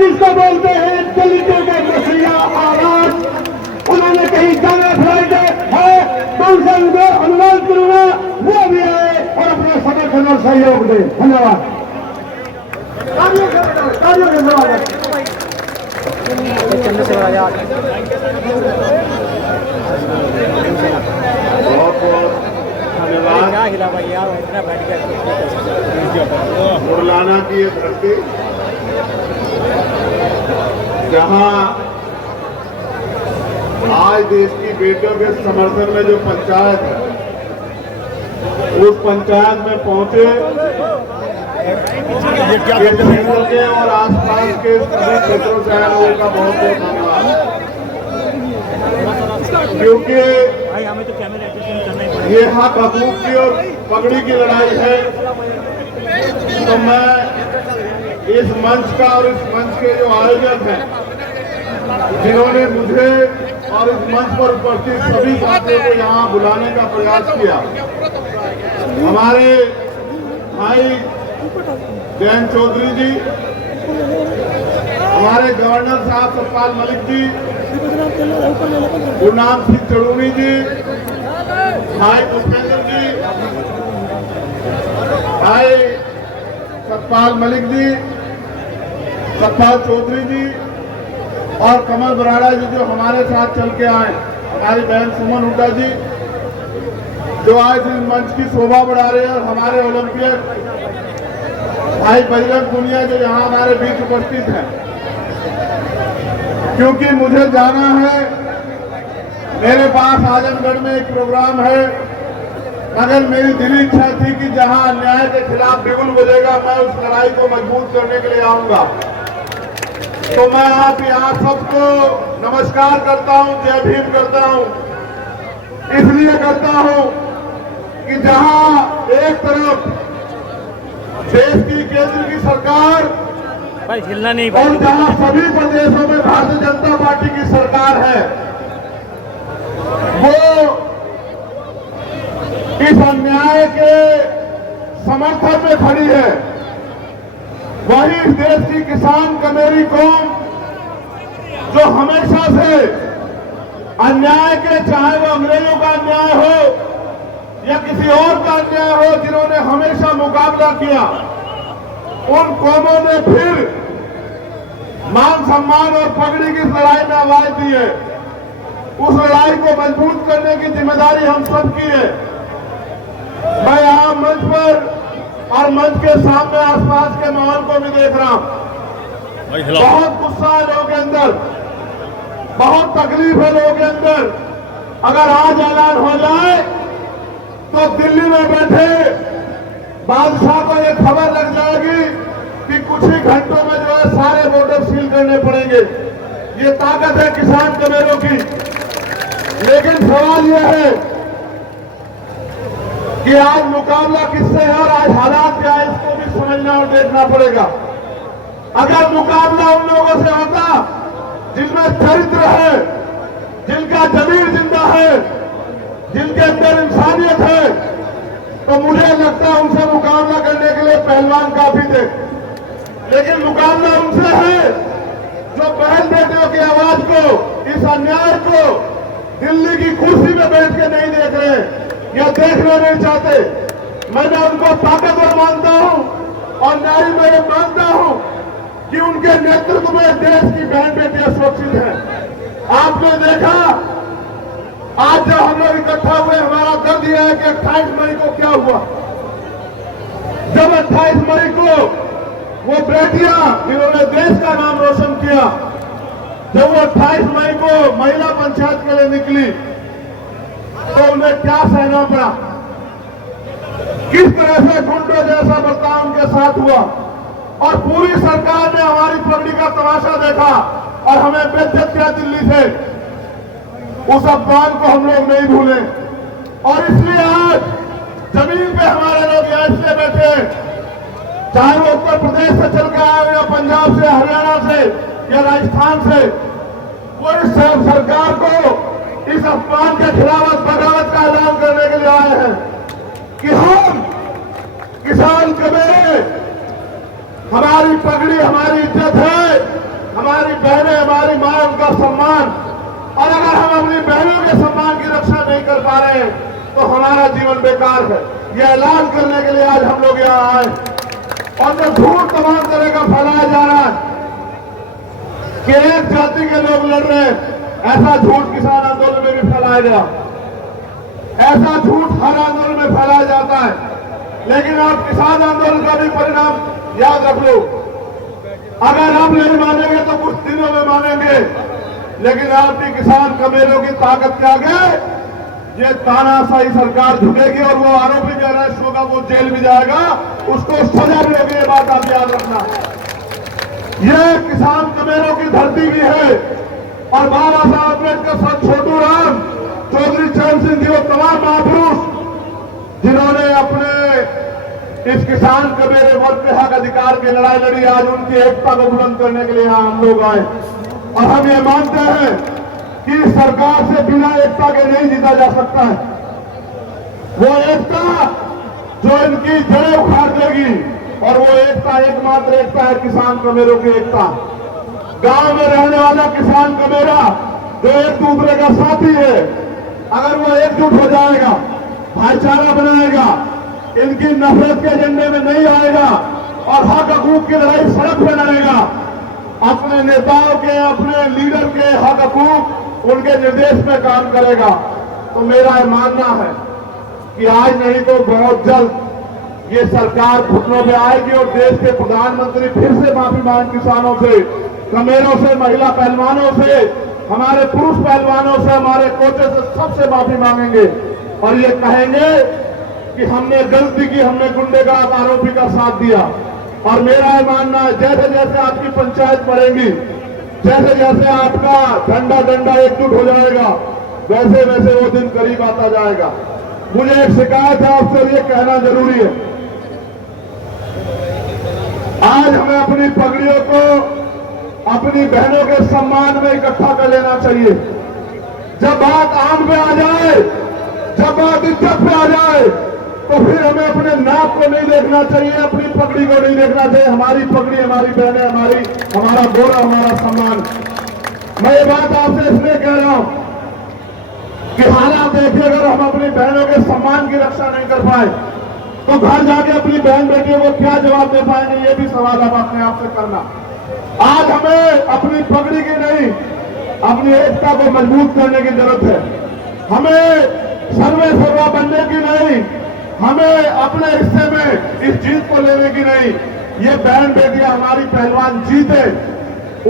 जिसको बोलते हैं दलितों के मसलिया आवाज, उन्होंने कहीं जाना है तो उनसे उनको अनुरोध करूंगा वो भी आए और अपना समर्थन और सहयोग दे। धन्यवाद। बहुत बहुत धन्यवाद। मुरलाना की ये धरती जहां आज देश की बेटियों के समर्थन में जो पंचायत है, उस पंचायत में पहुंचे ये क्षेत्रों के और आसपास के सभी क्षेत्रों से आए लोगों का बहुत बहुत धन्यवाद। क्योंकि ये हक हकूक की और पगड़ी की लड़ाई है, तो मैं इस मंच का और इस मंच के जो आयोजक हैं, जिन्होंने मुझे और इस मंच पर उपस्थित सभी साथियों को यहाँ बुलाने का प्रयास किया, हमारे भाई जयंत चौधरी जी, हमारे गवर्नर साहब सतपाल मलिक जी, गुरनाम सिंह चड़ूनी जी, भाई पुष्पेंद्र जी, भाई सतपाल मलिक जी, सतपाल चौधरी जी और कमल बराड़ा जी जो हमारे साथ चल के आए, हमारी बहन सुमन हुड्डा जी जो आज इस मंच की शोभा बढ़ा रहे हैं, और हमारे ओलंपियन भाई बजरंग पुनिया जो यहाँ हमारे बीच उपस्थित हैं। क्योंकि मुझे जाना है, मेरे पास आजमगढ़ में एक प्रोग्राम है, मगर मेरी दिली इच्छा थी कि जहां अन्याय के खिलाफ बिगुल बजेगा मैं उस लड़ाई को मजबूत करने के लिए आऊंगा। तो मैं आप यहाँ सबको नमस्कार करता हूं, जय भीम करता हूं। इसलिए करता हूं कि जहां एक तरफ देश की केंद्र की सरकार और जहां सभी प्रदेशों में भारतीय जनता पार्टी की सरकार है, वो इस अन्याय के समर्थन में खड़ी है, वही इस देश की किसान कमेरी कौम जो हमेशा से अन्याय के, चाहे वो अंग्रेजों का अन्याय हो या किसी और का अन्याय हो, जिन्होंने हमेशा मुकाबला किया, उन कौमों ने फिर मान सम्मान और पगड़ी की लड़ाई में आवाज दी है। उस लड़ाई को मजबूत करने की जिम्मेदारी हम सब की है। मैं यहाँ मंच पर और मंच के सामने आसपास के माहौल को भी देख रहा हूँ। बहुत गुस्सा है लोगों के अंदर, बहुत तकलीफ है लोगों के अंदर। अगर आज ऐलान हो जाए तो दिल्ली में बैठे बादशाह को ये खबर लग जाएगी कि कुछ ही घंटों में जो है सारे बॉर्डर सील करने पड़ेंगे। ये ताकत है किसान कमेरों की। लेकिन सवाल यह है कि आज मुकाबला किससे है और आज हालात क्या है, इसको भी समझना और देखना पड़ेगा। अगर मुकाबला उन लोगों से होता जिनमें चरित्र है, जिनका जमीर जिंदा है, जिनके अंदर इंसानियत है, तो मुझे लगता है उनसे मुकाबला करने के लिए पहलवान काफी थे। लेकिन मुकाबला उनसे है जो बहन बेटियों की आवाज को, इस अन्याय को दिल्ली की कुर्सी में बैठ के नहीं देख रहे या देखना नहीं चाहते। मैं उनको ताकतवर मानता हूं और नारी में ये मानता हूं कि उनके नेतृत्व में देश की बहन बेटियां सुरक्षित हैं। आपने देखा आज जब हम लोग इकट्ठा हुए, हमारा दर्द यह है कि 28 मई को क्या हुआ। जब 28 मई को वो बेटियां जिन्होंने देश का नाम रोशन किया, जब वो 28 मई को महिला पंचायत के लिए निकली, तो उन्हें क्या सहना पड़ा, किस तरह से गुंडों जैसा बर्ताव उनके साथ हुआ। और पूरी सरकार ने हमारी पगड़ी का तमाशा देखा और हमें बेइज्जत किया दिल्ली से। उस अपमान को हम लोग नहीं भूले और इसलिए आज जमीन पे हमारे लोग यहाँ इसलिए बैठे, चाहे वो उत्तर प्रदेश से चल के आए या पंजाब से, हरियाणा से या राजस्थान से, वो इस सरकार को इस अपमान के खिलाफ बगावत का ऐलान करने के लिए आए हैं कि हम किसान कमेरे, हमारी पगड़ी हमारी इज्जत है, हमारी बहनें, हमारी माँ, उनका सम्मान। और अगर हम अपनी बहनों के सम्मान की रक्षा नहीं कर पा रहे तो हमारा जीवन बेकार है। यह ऐलान करने के लिए आज हम लोग यहाँ आए। और जो झूठ तमाम तरह का फैलाया जा रहा है कि एक जाति के लोग लड़ रहे हैं, ऐसा झूठ किसान आंदोलन में भी फैलाया गया। ऐसा झूठ हर आंदोलन में फैलाया जाता है, लेकिन आप किसान आंदोलन का भी परिणाम याद रख लो। अगर आप नहीं मानेंगे तो कुछ दिनों में मानेंगे, लेकिन आपकी किसान कमेरों की ताकत के आगे ये तानाशाही सरकार झुकेगी और वो आरोपी जो अरेस्ट होगा वो जेल भी जाएगा, उसको सजा भी होगी। ये बात आप याद रखना। ये किसान कमेरों की धरती भी है और बाबा साहब अम्बेडकर, संत छोटू राम, चौधरी चरण सिंह जी, वो तमाम महापुरुष जिन्होंने अपने इस किसान कमेरे वर्ग के हक अधिकार की लड़ाई लड़ी, आज उनकी एकता को बुलंद करने के लिए यहाँ हम लोग आए। और हम ये मानते हैं कि सरकार से बिना एकता के नहीं जीता जा सकता है। वो एकता जो इनकी जड़ें उखाड़ देगी, और वो एकता एकमात्र एकता है किसान कमेरों की एकता। गांव में रहने वाला किसान कमेरा जो एक दूसरे का साथी है, अगर वो एकजुट हो जाएगा, भाईचारा बनाएगा, इनकी नफरत के एजेंडे में नहीं आएगा और हक हकूक की लड़ाई सड़क पर लड़ेगा, अपने नेताओं के, अपने लीडर के हक हकूक उनके निर्देश में काम करेगा, तो मेरा यह मानना है कि आज नहीं तो बहुत जल्द ये सरकार घुटनों पे आएगी और देश के प्रधानमंत्री फिर से माफी मांग किसानों से, कमेरों से, महिला पहलवानों से, हमारे पुरुष पहलवानों से, हमारे कोचे से, सबसे माफी मांगेंगे और ये कहेंगे कि हमने गलती की, हमने गुंडेगार आरोपी का साथ दिया। और मेरा यह मानना है जैसे जैसे आपकी पंचायत बढ़ेगी, जैसे जैसे आपका झंडा डंडा एकजुट हो जाएगा, वैसे वैसे वो दिन करीब आता जाएगा। मुझे एक शिकायत है आपसे, ये कहना जरूरी है। आज हमें अपनी पगड़ियों को अपनी बहनों के सम्मान में इकट्ठा कर लेना चाहिए। जब बात आन पे आ जाए, जब बात इज्जत पे आ जाए, तो फिर हमें अपने नाक को नहीं देखना चाहिए, अपनी पगड़ी को नहीं देखना चाहिए। हमारी पगड़ी, हमारी बहनें, हमारा गौरव, हमारा सम्मान। मैं ये बात आपसे इसलिए कह रहा हूं कि हालात देखिए, अगर हम अपनी बहनों के सम्मान की रक्षा नहीं कर पाए तो घर जाके अपनी बहन बेटियों को क्या जवाब दे पाएंगे, ये भी सवाल आप अपने आप से करना। आज हमें अपनी पगड़ी की नहीं, अपनी एकता को मजबूत करने की जरूरत है। हमें सर्वे सर्वा बनने की नहीं, हमें अपने हिस्से में इस जीत को लेने की नहीं। ये बहन बेटियां, हमारी पहलवान जीते,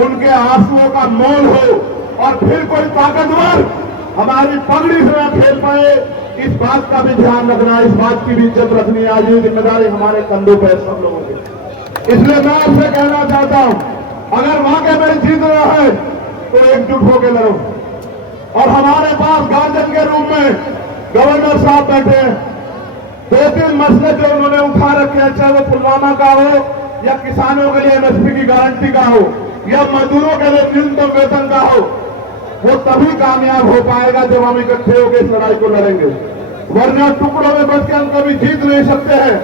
उनके आंसुओं का मोल हो और फिर कोई ताकतवर हमारी पगड़ी से ना खेल पाए, इस बात का भी ध्यान रखना है, इस बात की भी इज्जत रखनी है। आज ये जिम्मेदारी हमारे कंधों पर है सब लोगों की। इसलिए मैं आपसे कहना चाहता हूं, अगर वाकई में जीत रहा है तो एकजुट होकर लड़ो। और हमारे पास गार्जियन के रूप में गवर्नर साहब बैठे हैं। 2-3 मसले जो उन्होंने उठा रखे हैं, चाहे वो पुलवामा का हो या किसानों के लिए एमएसपी की गारंटी का हो या मजदूरों के लिए न्यूनतम वेतन का हो, वो तभी कामयाब हो पाएगा जब हम इकट्ठे होकर इस लड़ाई को लड़ेंगे। वरना टुकड़ों में बच के हम कभी जीत नहीं सकते हैं।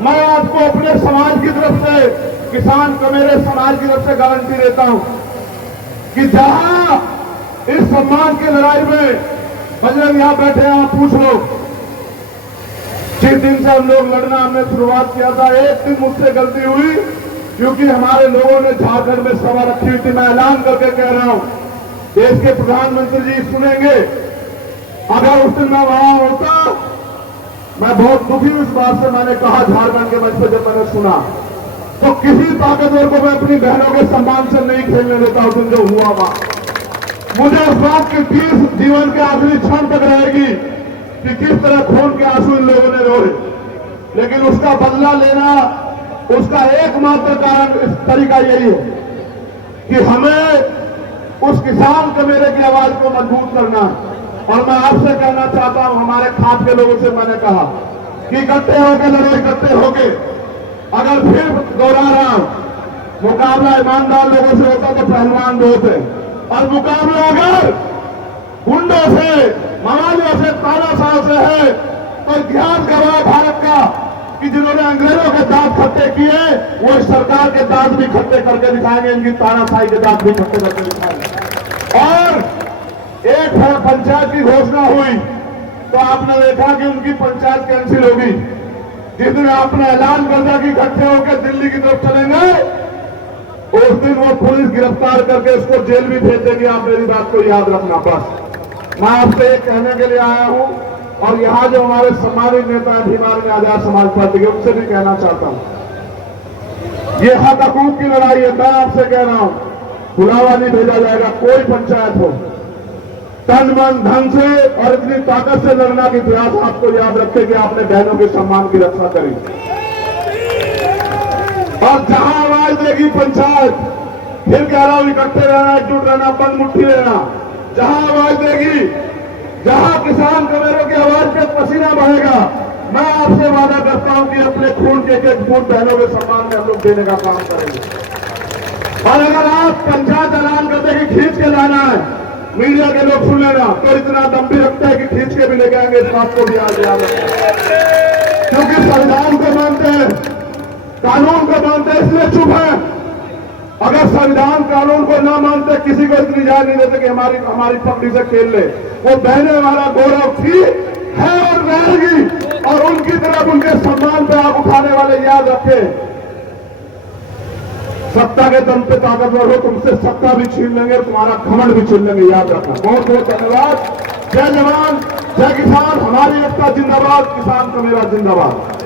मैं आपको अपने समाज की तरफ से, किसान कमेरे समाज की तरफ से गारंटी देता हूं कि जहां इस सम्मान की लड़ाई में बजरंग यहां बैठे हैं, आप पूछ लो, जिस दिन से हम लोग लड़ना हमने शुरुआत किया था, एक दिन मुझसे गलती हुई क्योंकि हमारे लोगों ने झारखंड में सभा रखी हुई थी। मैं ऐलान करके कह रहा हूं, देश के प्रधानमंत्री जी सुनेंगे, अगर उस दिन मैं वहां होता, मैं बहुत दुखी हूं इस बात से। मैंने कहा झारखंड के मंच पर जब मैंने सुना, तो किसी ताकतवर को मैं अपनी बहनों के सम्मान से नहीं खेलने देता। उस दिन जो हुआ वहां मुझे उस बात की पीस जीवन के आखिरी क्षण तक रहेगी कि किस तरह खून के आंसू इन लोगों ने रोए। लेकिन उसका बदला लेना, उसका एकमात्र कारण, इस तरीका यही है कि हमें उस किसान कमेरे की आवाज को मजबूत करना है। और मैं आपसे कहना चाहता हूं, हमारे खास के लोगों से मैंने कहा कि इकट्ठे होकर लड़ो, इकट्ठे होकर। अगर फिर दोहरा रहा हूं, मुकाबला ईमानदार लोगों से होता तो पहलवान बहुत है, और मुकाबला अगर गुंडों से, मवालियों से, तानाशाह से है, तो इतिहास गवाह भारत का कि जिन्होंने अंग्रेजों के दांत खट्टे किए वो इस सरकार के दांत भी खट्टे करके दिखाएंगे, इनकी तानाशाही के दांत भी खट्टे करके दिखाएंगे। और एक पंचायत की घोषणा हुई तो आपने देखा कि उनकी पंचायत कैंसिल होगी। जिस दिन आपने ऐलान कर दिया कि इकट्ठे होकर दिल्ली की तरफ चलेंगे, उस दिन वो पुलिस गिरफ्तार करके उसको जेल भी भेज देगी। आप मेरी बात को याद रखना। बस मैं आपसे ये कहने के लिए आया हूं, और यहां जो हमारे सम्मानित नेता हैं भीमार्मी आजाद समाज पार्टी के, उनसे भी कहना चाहता हूं, ये हक हकूक की लड़ाई है। मैं आपसे कह रहा हूं, बुलावा नहीं भेजा जाएगा। कोई पंचायत हो, तन मन धन से और इतनी ताकत से लड़ना की प्रयास आपको याद रखे कि आपने बहनों के सम्मान की रक्षा करी। और जहां आवाज देगी पंचायत, फिर कह रहा हूं, इकट्ठे रहना, एकजुट रहना, बंद मुट्ठी रहना। जहां आवाज देगी, जहां किसान कमेरों की आवाज पे पसीना बहेगा, मैं आपसे वादा करता हूं कि अपने खून के एक बूंद बहनों के सम्मान में हम लोग देने का काम करेंगे। और अगर आप पंचायत ऐलान करते कि खींच के लाना है, मीडिया के लोग सुन लेना, तो इतना दम भी रखता है कि खींच के भी लेके आएंगे। इस बात को भी आज याद रखें, क्योंकि संविधान को मानते हैं, कानून को मानते हैं, इसलिए चुप है। अगर संविधान कानून को ना मानते, किसी को इतनी इजाजत नहीं देते कि हमारी पकड़ी से खेल ले। वो बहनें हमारा गौरव थी, है और रहेगी। और उनकी तरफ, उनके सम्मान पे आग उठाने वाले याद रखें, सत्ता के दम पे ताकतवर हो, तुमसे सत्ता भी छीन लेंगे, तुम्हारा घमंड भी छीन लेंगे। याद रखना। बहुत बहुत धन्यवाद। जय जवान, जय किसान। हमारी एकता जिंदाबाद, किसान का मेरा जिंदाबाद।